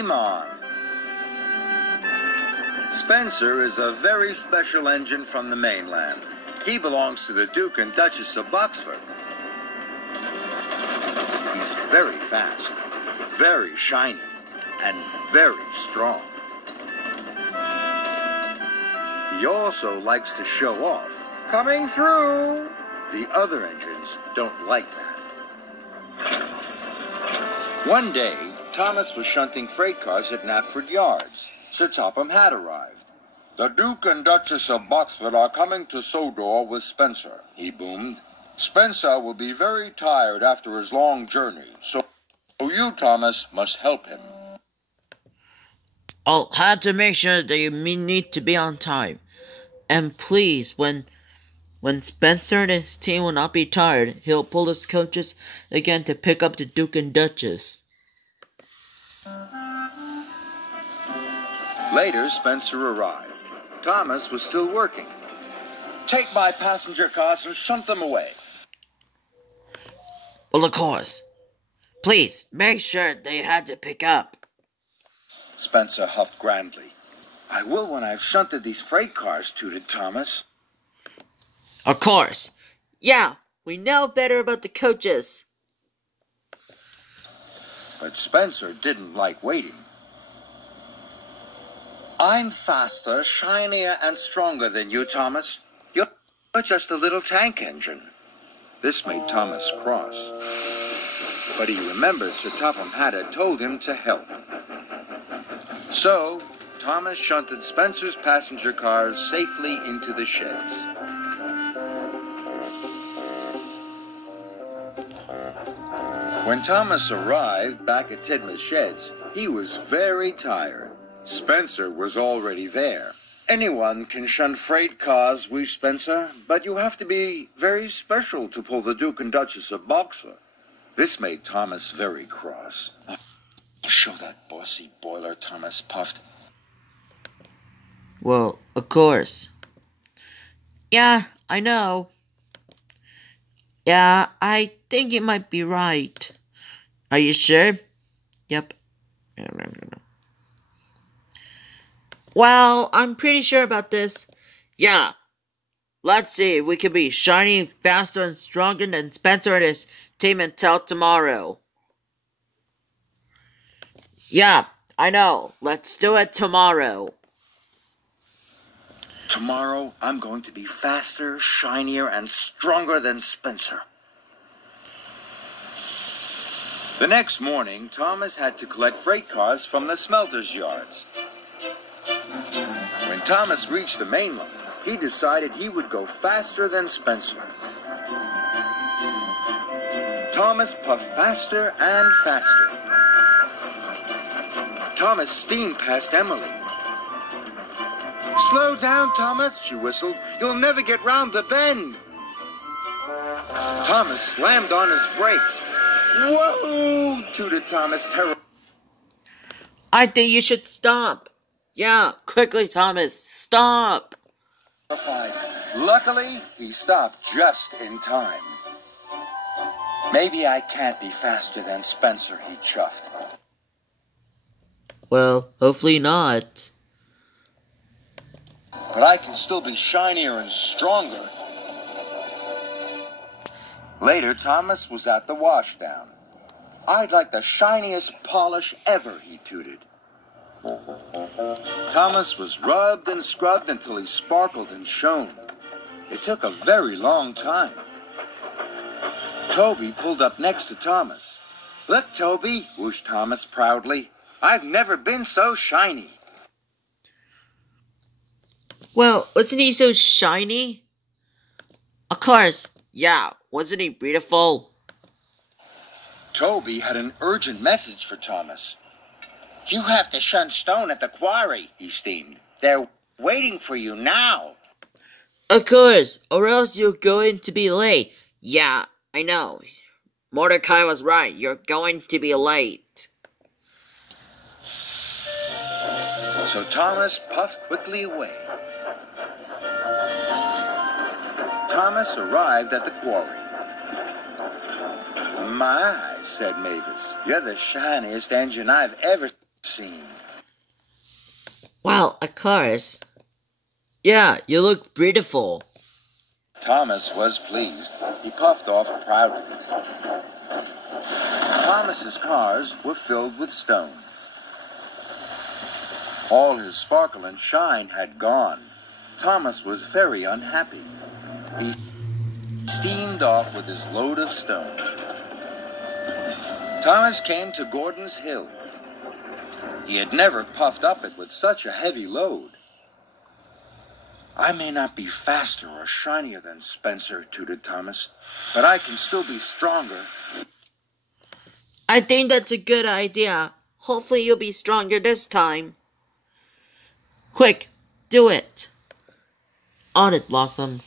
Steam on. Spencer is a very special engine from the mainland. He belongs to the Duke and Duchess of Boxford. He's very fast, very shiny, and very strong. He also likes to show off. Coming through! The other engines don't like that. One day, Thomas was shunting freight cars at Knapford Yards. Sir Topham had arrived. "The Duke and Duchess of Boxford are coming to Sodor with Spencer," he boomed. "Spencer will be very tired after his long journey, so you, Thomas, must help him." I'll have to make sure that you need to be on time. And please, when Spencer and his team will not be tired, he'll pull his coaches again to pick up the Duke and Duchess. Later, Spencer arrived. Thomas was still working. "Take my passenger cars and shunt them away." Well, of course. Please, make sure they had to pick up. Spencer huffed grandly. "I will when I've shunted these freight cars," tooted Thomas. Of course. Yeah, we know better about the coaches. But Spencer didn't like waiting. "I'm faster, shinier, and stronger than you, Thomas. You're just a little tank engine." This made Thomas cross. But he remembered Sir Topham had told him to help. So, Thomas shunted Spencer's passenger cars safely into the sheds. When Thomas arrived back at Tidmouth Sheds, he was very tired. Spencer was already there. "Anyone can shunt freight cars, wished Spencer, but you have to be very special to pull the Duke and Duchess of Boxford." This made Thomas very cross. "I'll show that bossy boiler," Thomas puffed. Well, of course. Yeah, I know. Yeah, I think you might be right. Are you sure? Yep. Well, I'm pretty sure about this. Yeah. Let's see, we could be shiny, faster, and stronger than Spencer and his team until tomorrow. Yeah, I know. Let's do it tomorrow. "Tomorrow, I'm going to be faster, shinier, and stronger than Spencer." The next morning, Thomas had to collect freight cars from the smelters' yards. When Thomas reached the mainland, he decided he would go faster than Spencer. Thomas puffed faster and faster. Thomas steamed past Emily. "Slow down, Thomas," she whistled. "You'll never get round the bend." Thomas slammed on his brakes. "Whoa!" tooted Thomas terribly. I think you should stop. Yeah, quickly, Thomas. Stop. Luckily, he stopped just in time. "Maybe I can't be faster than Spencer," he chuffed. Well, hopefully not. "But I can still be shinier and stronger." Later, Thomas was at the washdown. "I'd like the shiniest polish ever," he tooted. Thomas was rubbed and scrubbed until he sparkled and shone. It took a very long time. Toby pulled up next to Thomas. "Look, Toby," whooshed Thomas proudly. "I've never been so shiny." Well, wasn't he so shiny? Of course, yeah, wasn't he beautiful? Toby had an urgent message for Thomas. "You have to shunt stone at the quarry," he steamed. "They're waiting for you now." Of course, or else you're going to be late. Yeah, I know. Mordecai was right, you're going to be late. So Thomas puffed quickly away. Thomas arrived at the quarry. "My," said Mavis, "you're the shiniest engine I've ever seen. Well, of course. Yeah, you look beautiful. Thomas was pleased. He puffed off proudly. Thomas's cars were filled with stone. All his sparkle and shine had gone. Thomas was very unhappy. He steamed off with his load of stone. Thomas came to Gordon's Hill. He had never puffed up it with such a heavy load. I may not be faster or shinier than Spencer, tooted Thomas, but I can still be stronger. I think that's a good idea. Hopefully you'll be stronger this time. Quick, do it. On it, Blossom.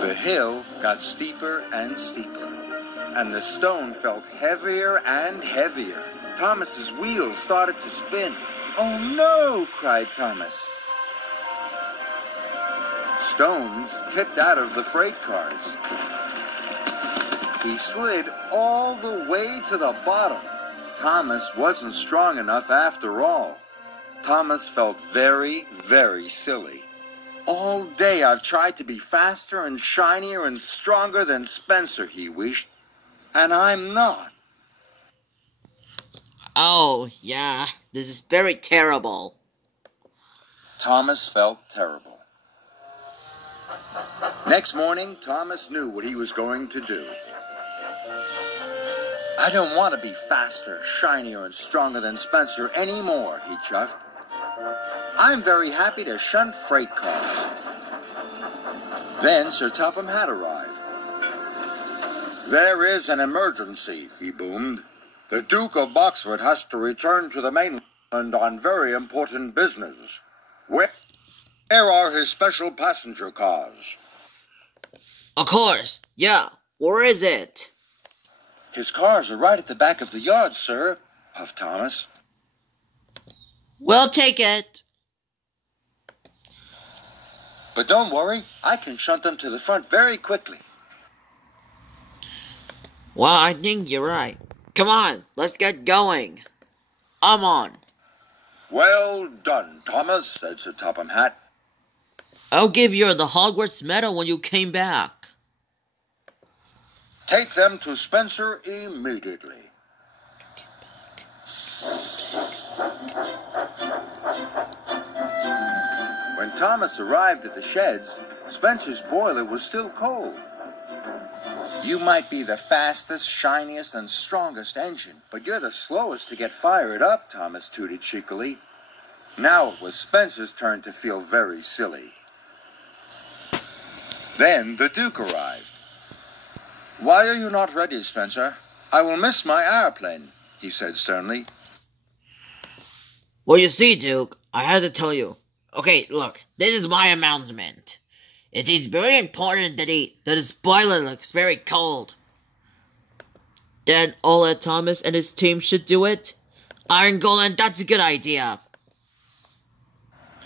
The hill got steeper and steeper, and the stone felt heavier and heavier. Thomas's wheels started to spin. "Oh no!" cried Thomas. Stones tipped out of the freight cars. He slid all the way to the bottom. Thomas wasn't strong enough after all. Thomas felt very, very silly. All day I've tried to be faster and shinier and stronger than Spencer, he wished. And I'm not. Oh, yeah, this is very terrible. Thomas felt terrible. Next morning, Thomas knew what he was going to do. I don't want to be faster, shinier, and stronger than Spencer anymore, he chuffed. I'm very happy to shunt freight cars. Then Sir Topham Hatt arrived. There is an emergency, he boomed. The Duke of Boxford has to return to the mainland on very important business. Where are his special passenger cars? Of course, yeah. Where is it? His cars are right at the back of the yard, sir, puffed Thomas. We'll take it. But don't worry, I can shunt them to the front very quickly. Well, I think you're right. Come on, let's get going. I'm on. Well done, Thomas, said Sir Topham Hatt. I'll give you the Hogwarts medal when you came back. Take them to Spencer immediately. When Thomas arrived at the sheds, Spencer's boiler was still cold. You might be the fastest, shiniest, and strongest engine, but you're the slowest to get fired up, Thomas tooted cheekily. Now it was Spencer's turn to feel very silly. Then the Duke arrived. Why are you not ready, Spencer? I will miss my airplane, he said sternly. Well, you see, Duke, I had to tell you. Okay, look, this is my announcement. It is very important that his boiler looks very cold. Then all that Thomas and his team should do it? Iron Golem, that's a good idea.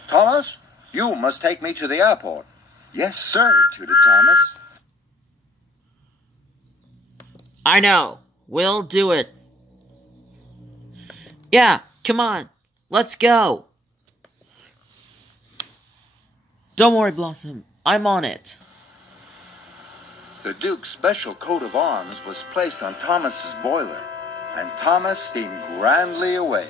Thomas, you must take me to the airport. Yes, sir, tooted Thomas. I know. We'll do it. Yeah, come on. Let's go. Don't worry, Blossom. I'm on it. The Duke's special coat of arms was placed on Thomas's boiler, and Thomas steamed grandly away.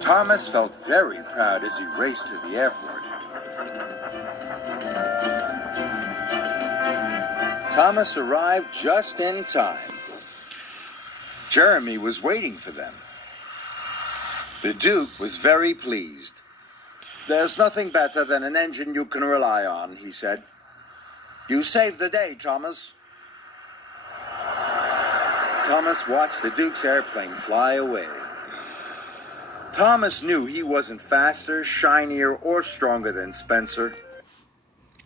Thomas felt very proud as he raced to the airport. Thomas arrived just in time. Jeremy was waiting for them. The Duke was very pleased. There's nothing better than an engine you can rely on, he said. You saved the day, Thomas. Thomas watched the Duke's airplane fly away. Thomas knew he wasn't faster, shinier, or stronger than Spencer.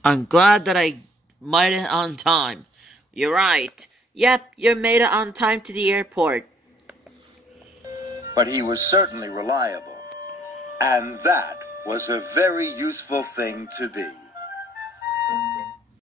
I'm glad that I made it on time. You're right. Yep, you made it on time to the airport. But he was certainly reliable. And that was a very useful thing to be.